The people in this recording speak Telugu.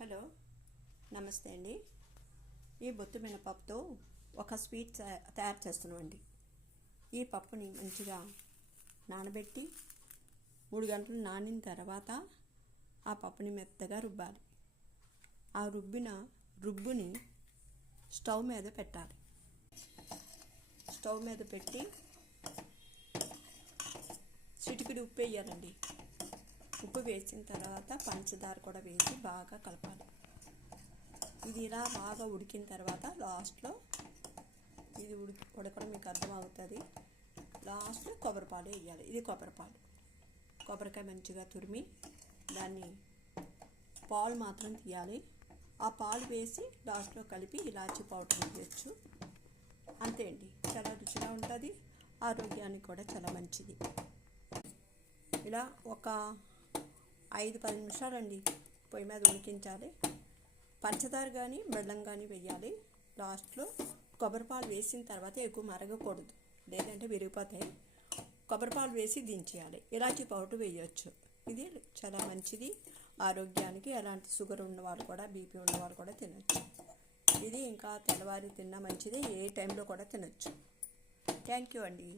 హలో, నమస్తే అండి. ఈ బొత్తు మినపప్పుతో ఒక స్వీట్ తయారు చేస్తున్నామండి. ఈ పప్పుని మంచిగా నానబెట్టి 3 గంటలు నానిన తర్వాత ఆ పప్పుని మెత్తగా రుబ్బాలి. ఆ రుబ్బుని స్టవ్ మీద పెట్టాలి. స్టవ్ మీద పెట్టి చిటికెడు ఉప్పు వేయాలండి. ఉప్పు వేసిన తర్వాత పంచదార కూడా వేసి బాగా కలపాలి. ఇది ఇలా బాగా ఉడికిన తర్వాత లాస్ట్లో ఇది ఉడకడం మీకు అర్థమవుతుంది. లాస్ట్లో కొబ్బరిపాలు వేయాలి. ఇది కొబ్బరికాయ మంచిగా తురిమి దాన్ని పాలు మాత్రం తీయాలి. ఆ పాలు వేసి లాస్ట్లో కలిపి ఇలాచీ పౌడర్ వేయచ్చు. అంతే అండి, చాలా రుచిగా ఉంటుంది. ఆరోగ్యానికి కూడా చాలా మంచిది. ఇలా ఒక 5-10 నిమిషాలండి పొయ్యి మీద ఉడికించాలి. పంచదార కానీ బెల్లం కానీ వేయాలి. లాస్ట్లో కొబ్బరిపాలు వేసిన తర్వాత ఎక్కువ మరగకూడదు, లేదంటే విరిగిపోతాయి. కొబ్బరిపాలు వేసి దించేయాలి. ఇలాచీ పౌడర్ వేయచ్చు. ఇది చాలా మంచిది ఆరోగ్యానికి. ఎలాంటి షుగర్ ఉన్నవాళ్ళు కూడా, బీపీ ఉన్నవాళ్ళు కూడా తినచ్చు. ఇది ఇంకా తెల్లవారి తిన్నా మంచిది, ఏ టైంలో కూడా తినచ్చు. థ్యాంక్ యూ అండి.